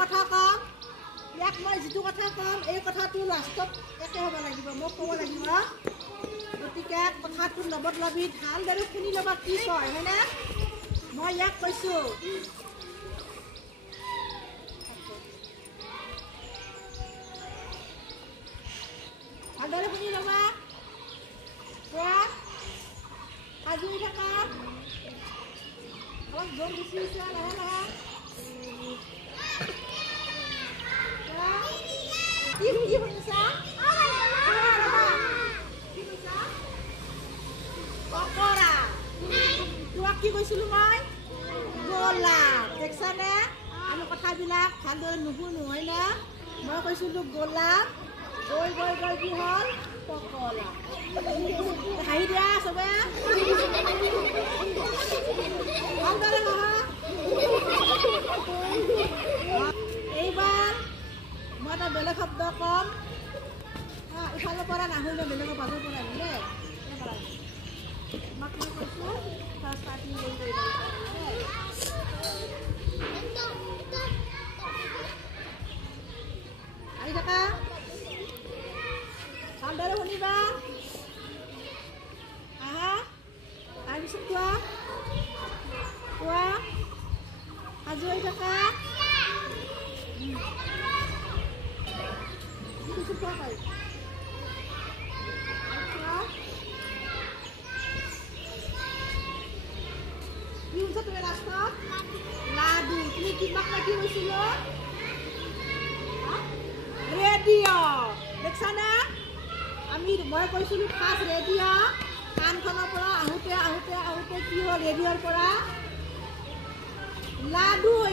কথা কম ইয়াক মই যিটো কথা কম এই কথাটো লাষ্টত একে হ'ব লাগিব মোক ক'ব লাগিব গতিকে কথাটো নবদলাবি ভালদৰে শুনি ল'বা কি কয় হয়নে মই ইয়াক কৈছোঁ ভালদৰে শুনি ল'বা কোৱা সাজুৰি থাকা অলপ জোৰ গুচি যোৱা লাহে লাহে কি শুনিছা পকৰা তোমাক কি কৈছিলোঁ মই গোলাপ দেখিছানে আমি কথাবিলাক ভালদৰে নুশুনো হয়নে মই কৈছিলোঁ গোলাপ গৈ গৈ গৈ কি হ'ল পকৰা হাঁহি দিয়া চবে ভালদৰে নহয় এইবাৰ মই এটা বেলেগ শব্দ কম ইফালৰ পৰা নাহিলে বেলেগৰ বাজৰ পৰা আহিলে তোমাক মই কৈছোঁ ষ্টাৰ্টিং আহি থাকা ভালদৰে শুনিবা আহা তাৰপিছত কোৱা সাজু হৈ থাকা কি হৈছে তুমি ৰাস্তাত লাডু তুমি কিবা কি কৈছিলো ৰেডিঅ' দেখিছানে মই কৈছিলোঁ ফাৰ্ষ্ট ৰেডিঅ' কাণখনৰ পৰা আহোঁতে কি হ'ল ৰেডিঅ'ৰ পৰা লাডু